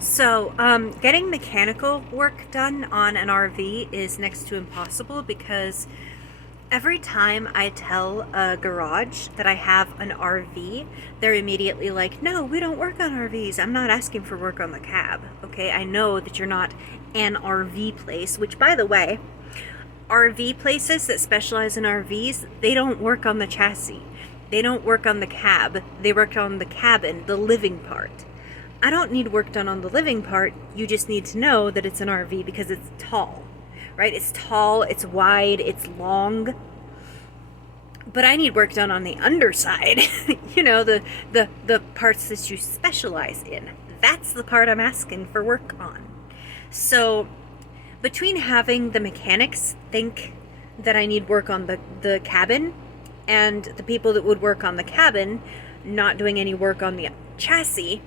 So, getting mechanical work done on an RV is next to impossible because every time I tell a garage that I have an RV, they're immediately like, no, we don't work on RVs. I'm not asking for work on the cab. Okay, I know that you're not an RV place, which, by the way, RV places that specialize in RVs, they don't work on the chassis. They don't work on the cab. They work on the cabin, the living part. I don't need work done on the living part. You just need to know that it's an RV because it's tall, right? It's tall, it's wide, it's long. But I need work done on the underside. The parts that you specialize in. That's the part I'm asking for work on. So between having the mechanics think that I need work on the cabin and the people that would work on the cabin not doing any work on the chassis,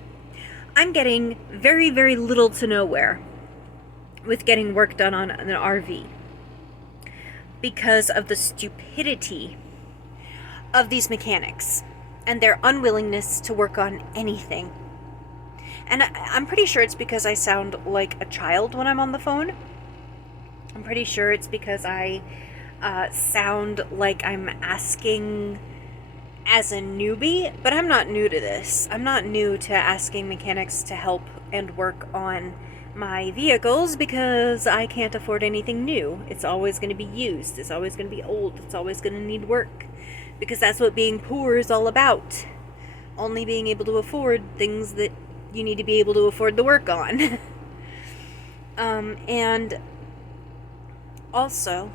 I'm getting very, very little to nowhere with getting work done on an RV because of the stupidity of these mechanics and their unwillingness to work on anything. And I'm pretty sure it's because I sound like a child when I'm on the phone. I'm pretty sure it's because I sound like I'm asking as a newbie, but I'm not new to this. I'm not new to asking mechanics to help and work on my vehicles because I can't afford anything new. It's always going to be used. It's always going to be old. It's always going to need work because that's what being poor is all about. Only being able to afford things that you need to be able to afford the work on. And also,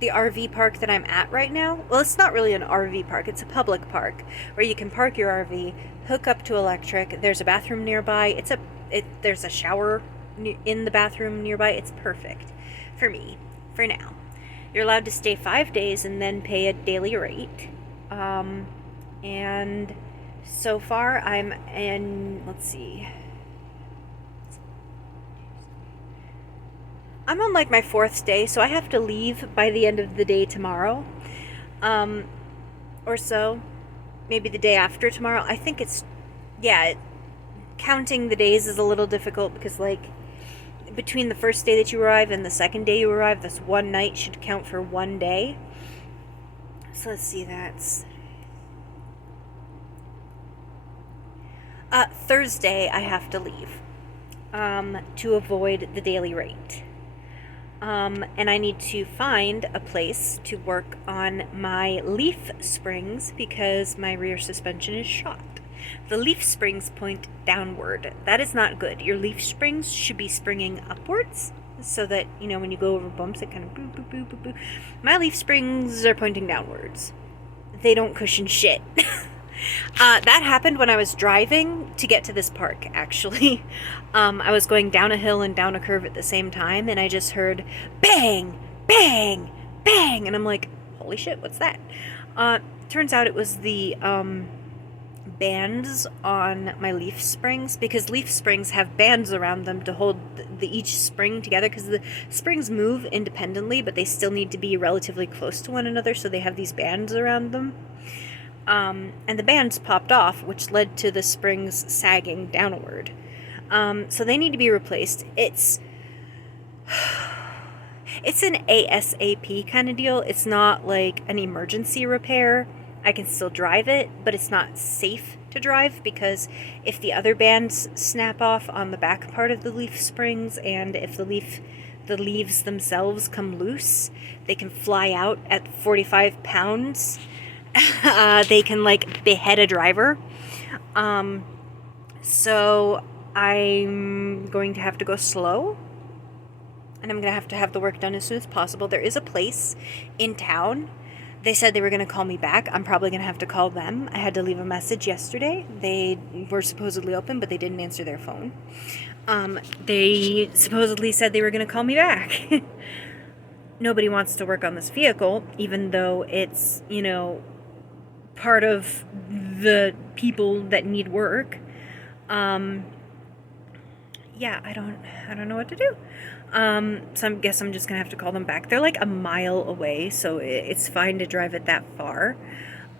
the RV park that I'm at right now, well, it's not really an RV park, it's a public park where you can park your RV, hook up to electric, there's a bathroom nearby, there's a shower in the bathroom nearby. It's perfect for me, for now. You're allowed to stay 5 days and then pay a daily rate. And so far I'm in, let's see, I'm on like my 4th day, so I have to leave by the end of the day tomorrow, or so, maybe the day after tomorrow. I think counting the days is a little difficult because, like, between the first day that you arrive and the second day you arrive, this one night should count for one day. So let's see, that's Thursday I have to leave to avoid the daily rate. And I need to find a place to work on my leaf springs because my rear suspension is shot. The leaf springs point downward. That is not good. Your leaf springs should be springing upwards so that, when you go over bumps, it kind of boo, boo, boo, boo, boo. My leaf springs are pointing downwards. They don't cushion shit. That happened when I was driving to get to this park, actually. I was going down a hill and down a curve at the same time, and I just heard bang, bang, bang, and I'm like, holy shit, what's that? Turns out it was the bands on my leaf springs, because leaf springs have bands around them to hold each spring together, because the springs move independently, but they still need to be relatively close to one another, so they have these bands around them. And the bands popped off, which led to the springs sagging downward. So they need to be replaced. It's an ASAP kind of deal. It's not like an emergency repair. I can still drive it, but it's not safe to drive because if the other bands snap off on the back part of the leaf springs and if the leaves themselves come loose, they can fly out at 45 pounds. They can, like, behead a driver. So I'm going to have to go slow, and I'm going to have the work done as soon as possible. There is a place in town. They said they were going to call me back. I'm probably going to have to call them. I had to leave a message yesterday. They were supposedly open, but they didn't answer their phone. They supposedly said they were going to call me back. Nobody wants to work on this vehicle, even though it's, part of the people that need work. I don't know what to do. So I guess I'm just gonna have to call them back. They're like a mile away, so it's fine to drive it that far.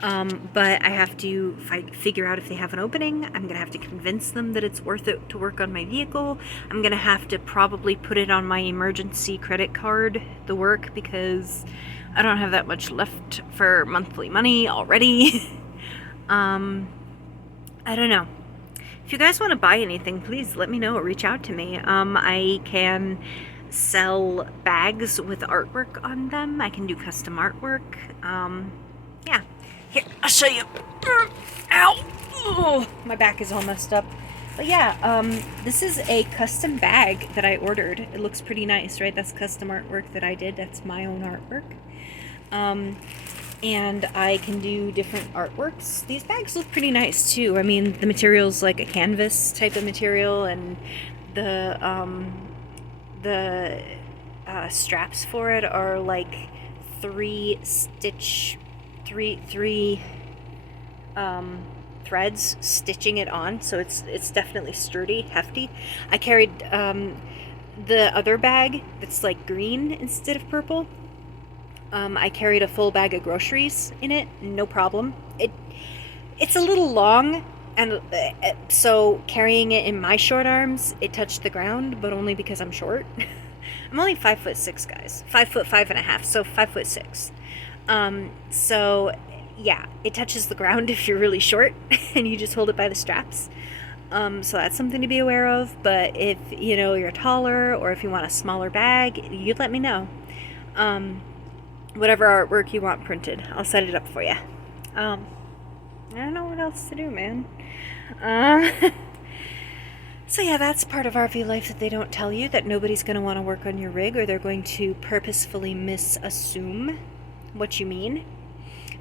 But I have to figure out if they have an opening. I'm gonna have to convince them that it's worth it to work on my vehicle. I'm gonna have to probably put it on my emergency credit card, the work, because I don't have that much left for monthly money already. I don't know. If you guys want to buy anything, please let me know or reach out to me. I can sell bags with artwork on them. I can do custom artwork. Yeah. Here, I'll show you. Ow! Oh, my back is all messed up. But yeah, this is a custom bag that I ordered. It looks pretty nice, right? That's custom artwork that I did. That's my own artwork. And I can do different artworks. These bags look pretty nice too. I mean, the material's like a canvas type of material, and the straps for it are like three threads stitching it on, so it's definitely sturdy, hefty. I carried the other bag that's like green instead of purple. I carried a full bag of groceries in it, no problem. It's a little long, and so carrying it in my short arms, it touched the ground, but only because I'm short. I'm only 5'6", guys. 5'5.5", so 5'6". So yeah, it touches the ground if you're really short and you just hold it by the straps. So that's something to be aware of. But if you know you're taller, or if you want a smaller bag, you let me know. Whatever artwork you want printed, I'll set it up for you. I don't know what else to do, man. So yeah, that's part of RV life that they don't tell you, that nobody's going to want to work on your rig, or they're going to purposefully misassume what you mean.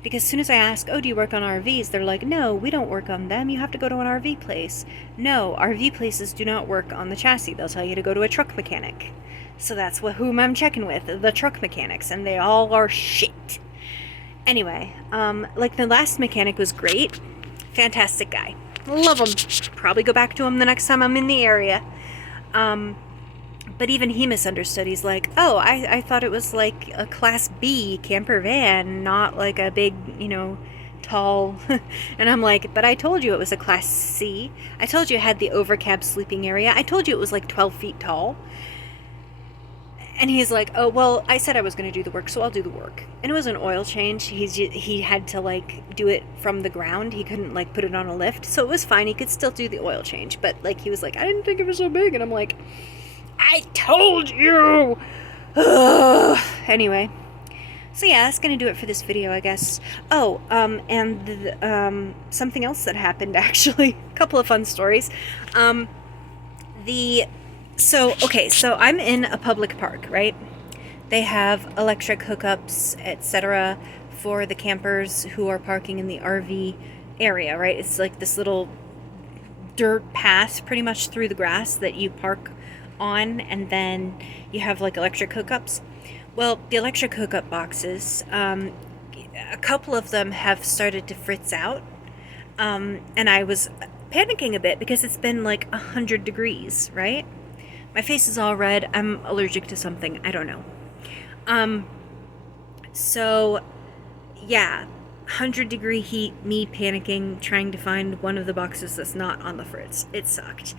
Because as soon as I ask, oh, do you work on RVs? They're like, no, we don't work on them. You have to go to an RV place. No, RV places do not work on the chassis. They'll tell you to go to a truck mechanic. So that's whom I'm checking with, the truck mechanics, and they all are shit. Anyway, like the last mechanic was great. Fantastic guy. Love him. Probably go back to him the next time I'm in the area. But even he misunderstood. He's like, oh, I thought it was like a Class B camper van, not like a big, tall. And I'm like, but I told you it was a Class C. I told you it had the overcab sleeping area. I told you it was like 12 feet tall. And he's like, oh, well, I said I was going to do the work, so I'll do the work. And it was an oil change. He had to, like, do it from the ground. He couldn't, like, put it on a lift. So it was fine. He could still do the oil change. But, like, he was like, I didn't think it was so big. And I'm like, I told you! Ugh. Anyway. So, yeah, that's going to do it for this video, I guess. Oh, and something else that happened, actually. A couple of fun stories. So I'm in a public park, right? They have electric hookups, etc. for the campers who are parking in the RV area, right? It's like this little dirt path pretty much through the grass that you park on, and then you have like electric hookups. Well, the electric hookup boxes, a couple of them have started to fritz out, and I was panicking a bit because it's been like 100 degrees, right? My face is all red. I'm allergic to something. I don't know. So, yeah, 100-degree heat, me panicking, trying to find one of the boxes that's not on the fritz. It sucked.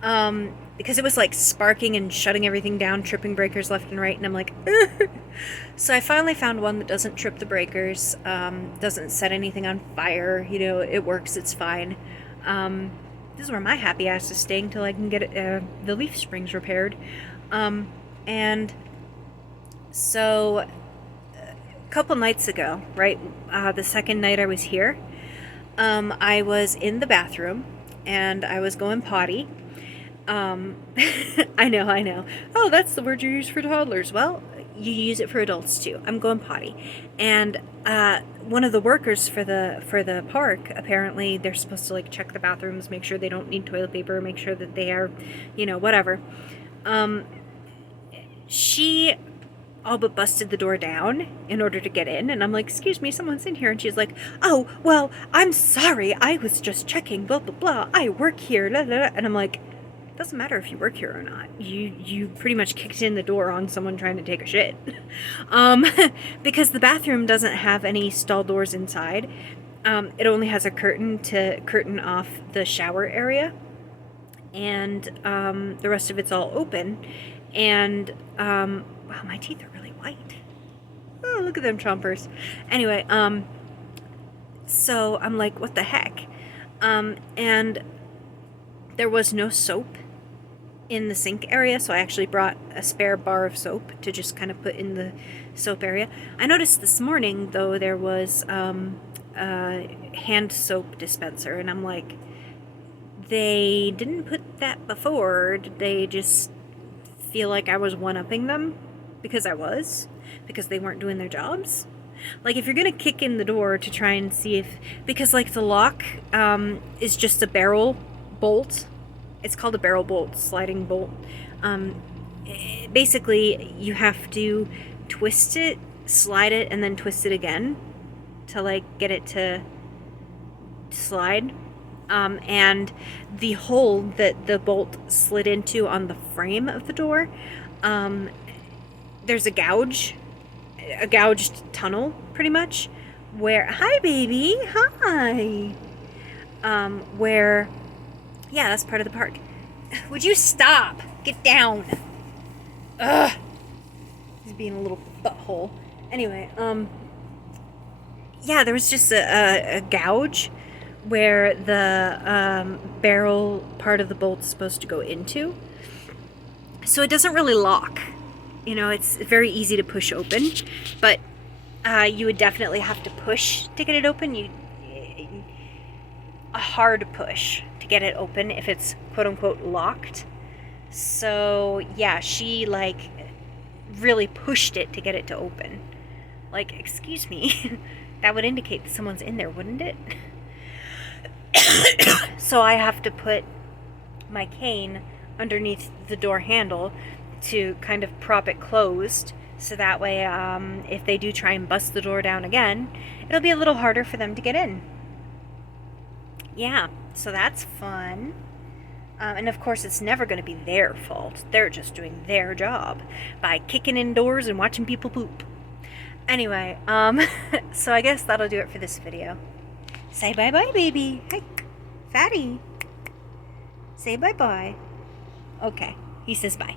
Because it was like sparking and shutting everything down, tripping breakers left and right, and I'm like, So I finally found one that doesn't trip the breakers, doesn't set anything on fire. It works, it's fine. This is where my happy ass is staying till I can get the leaf springs repaired. And so a couple nights ago, right, the second night I was here, I was in the bathroom and I was going potty. I know. Oh, that's the word you use for toddlers. Well, you use it for adults too. I'm going potty. And one of the workers for the park, apparently they're supposed to like check the bathrooms, make sure they don't need toilet paper, make sure that they are, whatever. She all but busted the door down in order to get in, and I'm like, excuse me, someone's in here. And she's like, oh, well, I'm sorry, I was just checking, blah blah blah, I work here, blah, blah, blah. And I'm like, doesn't matter if you work here or not. You pretty much kicked in the door on someone trying to take a shit. Because the bathroom doesn't have any stall doors inside. It only has a curtain to curtain off the shower area. And the rest of it's all open. And, wow, my teeth are really white. Oh, look at them chompers. Anyway, so I'm like, what the heck? And there was no soap in the sink area, so I actually brought a spare bar of soap to just kind of put in the soap area. I noticed this morning, though, there was a hand soap dispenser, and I'm like, they didn't put that before. Did they just feel like I was one-upping them? Because I was? Because they weren't doing their jobs? Like, if you're gonna kick in the door to try and see if... Because, like, the lock is just a barrel bolt. It's called a barrel bolt, sliding bolt. Basically, you have to twist it, slide it, and then twist it again to, like, get it to slide. And the hole that the bolt slid into on the frame of the door, there's a gouged tunnel, pretty much, where... Hi, baby! Hi! Where... Yeah, that's part of the park. Would you stop? Get down. Ugh. He's being a little butthole. Anyway, yeah, there was just a gouge where the barrel part of the bolt's supposed to go into. So it doesn't really lock. You know, it's very easy to push open, but you would definitely have to push to get it open. A hard push to get it open if it's quote-unquote locked. So yeah, she like really pushed it to get it to open. Like, excuse me, that would indicate that someone's in there, wouldn't it? So I have to put my cane underneath the door handle to kind of prop it closed, so that way if they do try and bust the door down again, it'll be a little harder for them to get in. Yeah, so that's fun. And of course, it's never going to be their fault. They're just doing their job by kicking in doors and watching people poop. Anyway, so I guess that'll do it for this video. Say bye-bye, baby. Hi, fatty. Say bye-bye. Okay, he says bye.